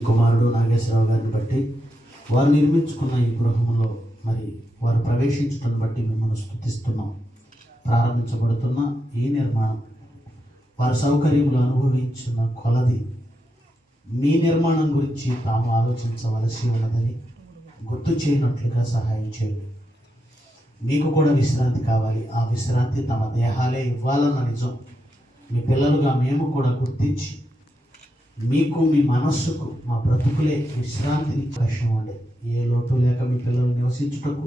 కుమారుడు నాగేశ్వరరావు గారిని బట్టి వారు నిర్మించుకున్న ఈ గృహంలో మరి వారు ప్రవేశించడం బట్టి మిమ్మల్ని స్తుతిస్తున్నాం. ప్రారంభించబడుతున్న ఈ నిర్మాణం వారి సౌకర్యములు అనుభవించిన కొలది మీ నిర్మాణం గురించి తాము ఆలోచించవలసి ఉన్నదని గుర్తు చేయనట్లుగా సహాయం చేయండి. మీకు కూడా విశ్రాంతి కావాలి. ఆ విశ్రాంతి తమ దేహాలే ఇవ్వాలన్న నిజం మీ పిల్లలుగా మేము కూడా గుర్తించి మీకు మీ మనస్సుకు మా బ్రతుకులే విశ్రాంతిని అవకాశం ఉండే ఏ లోటు లేక మీ పిల్లలు నివసించుటకు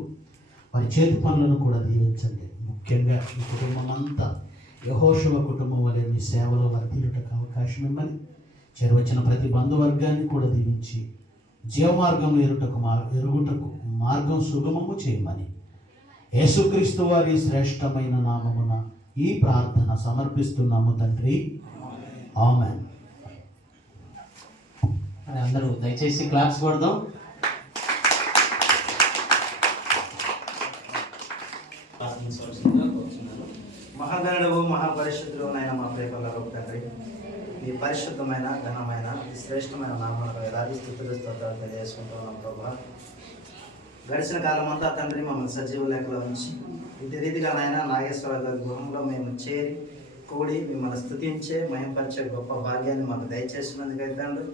వారి చేతి పనులను కూడా దీవించండి. ముఖ్యంగా మీ కుటుంబం అంతా యెహోషువ కుటుంబం వలె మీ సేవలో వర్ధిల్లుటకు అవకాశం ఇవ్వమని చేరువచ్చిన ప్రతి బంధువర్గాన్ని కూడా దీవించి జీవమార్గం ఎరుగుటకు మార్గం సుగమము చేయమని యేసుక్రీస్తు వారి శ్రేష్టమైన నామమున ఈ ప్రార్థన సమర్పిస్తున్నాము తండ్రి, ఆమేన్. అందరూ దయచేసి క్లాప్స్ కొడదాం. మహాగణుడు మహాపరిశుద్ధుడు అయిన మా ప్రేమల తండ్రి, మీ పరిశుద్ధమైన ఘనమైన శ్రేష్టమైన నామాలకు వేలాది స్తుతులు స్తోత్రాలు తెలియజేసుకుంటున్నాం ప్రభా. గడిచిన కాలం అంతా తండ్రి మమ్మల్ని సజీవ లేఖలో ఉంచి ఇదే రీతిగా నాయన నాగేశ్వర గారి గృహంలో మేము చేరి కూడి మిమ్మల్ని స్తుతించే మహింపరిచే గొప్ప భాగ్యాన్ని మాకు దయచేసినందుకైతే తండ్రి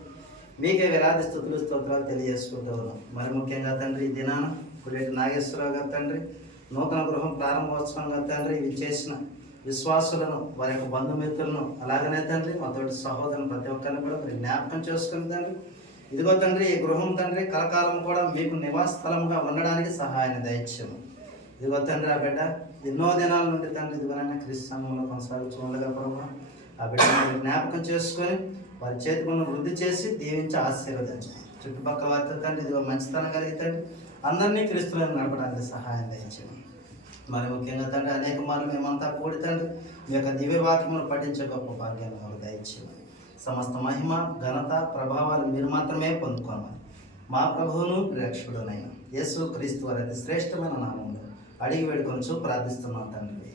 మీకే వేలాది స్తుతులు స్తోత్రాలు తెలియజేసుకుంటూ ఉన్నాం. మరి ముఖ్యంగా తండ్రి ఈ దినాన కురేటి నాగేశ్వరరావు గారు తండ్రి నూతన గృహం ప్రారంభోత్సవంగా తండ్రి ఇవి చేసిన విశ్వాసులను వారి యొక్క బంధుమిత్రులను అలాగనే తండ్రి మా తోటి సహోదరులను ప్రతి ఒక్కరిని కూడా మరి జ్ఞాపకం చేసుకుని తండ్రి ఇదిగో తండ్రి ఈ గృహం తండ్రి కలకాలం కూడా మీకు నివాస స్థలముగా ఉండడానికి సహాయాన్ని దయచేయము. ఇదిగో తండ్రి ఆ బిడ్డ ఎన్నో దినాల నుండి తండ్రి ఇదిగోనైనా క్రీస్తు సంఘంలో కొనసాగుతూ ఉండగా ప్రభు ఆ బిడ్డను జ్ఞాపకం చేసుకొని వారి చేతి పనులు వృద్ధి చేసి దీవించి ఆశీర్వదించండి. చుట్టుపక్కల వారితో తండ్రి ఇదిగో మంచితనం కలిగితే అందరినీ క్రీస్తులను నడపడానికి సహాయం దయచేయండి. మరి ముఖ్యంగా తండ్రి అనేక మార్లు మేమంతా కూడి తండ్రి మీ యొక్క దివ్య వాక్యమును పఠించే గొప్ప భాగ్యాన్ని మాకు దయచేయండి. సమస్త మహిమ ఘనత ప్రభావాలు మీరు మాత్రమే పొందుకోమని మా ప్రభువును రక్షకుడునైన యేసు క్రీస్తు వారి అతి శ్రేష్టమైన నామములో అడిగి వేడుకొంచు ప్రార్థిస్తున్నాం తండ్రి.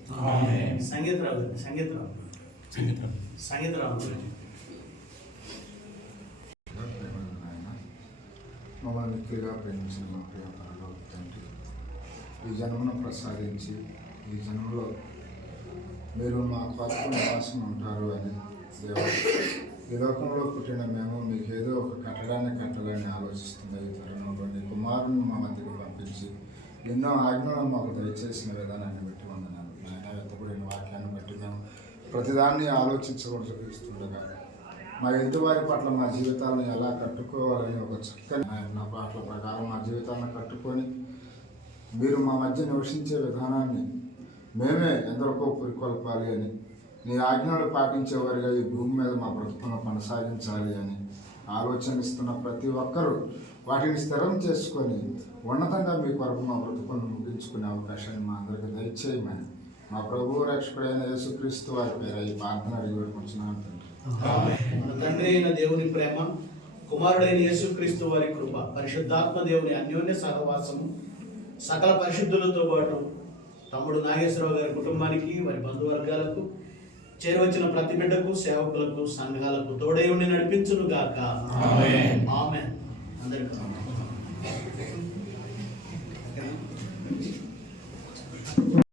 మమ్మల్ని మిక్కిలిగా ప్రేమించిన మా ప్రియ పరలోక తండ్రి, ఈ జన్మను ప్రసాదించి ఈ జన్మలో మీరు మా కొరకు నివాసం ఉంటారు అని దేవుడు ఈ లోకంలో పుట్టిన మేము మీకు ఏదో ఒక కట్టడాన్ని కట్టాలని ఆలోచిస్తున్న ఈ తరుణంలో నీ కుమారుని మా మధ్యకు పంపించి ఎన్నో ఆజ్ఞలను మాకు దయచేసిన విధానాన్ని బట్టి వందనాలు. నాయన వెతకుడిన వాక్యాన్ని బట్టి మేము ప్రతిదాన్ని ఆలోచించకూడదుండగా మా ఎదుటివారి పట్ల మా జీవితాలను ఎలా కట్టుకోవాలని ఒక చక్కని నా పాటల ప్రకారం మా జీవితాలను కట్టుకొని మీరు మా మధ్య నివసించే విధానాన్ని మేమే ఎందరికో పురికొల్పాలి అని నీ ఆజ్ఞలు పాటించేవారిగా ఈ భూమి మీద మా బ్రతుకులను కొనసాగించాలి అని ఆలోచనిస్తున్న ప్రతి ఒక్కరూ వాటిని స్థిరం చేసుకొని ఉన్నతంగా మీ కొరకు మా బ్రతుకులను ముగించుకునే అవకాశాన్ని మా అందరికీ దయచేయమని మా ప్రభువు రక్షకుడైన యేసుక్రీస్తు వారి పేరు ఈ ప్రార్థన అడిగి పెట్టుకుంటున్నాను తండ్రి. మన తండ్రి అయిన దేవుని ప్రేమ, కుమారుడైన యేసుక్రీస్తు వారి కృప, పరిశుద్ధాత్మ దేవుని అన్యోన్య సహవాసము సకల పరిశుద్ధులతో పాటు తమ్ముడు నాగేశ్వరరావు గారి కుటుంబానికి వారి బంధువర్గాలకు చేరువచ్చిన ప్రతి బిడ్డకు సేవకులకు సంఘాలకు తోడై ఉండి నడిపించును గాక. ఆమేన్. అందరికీ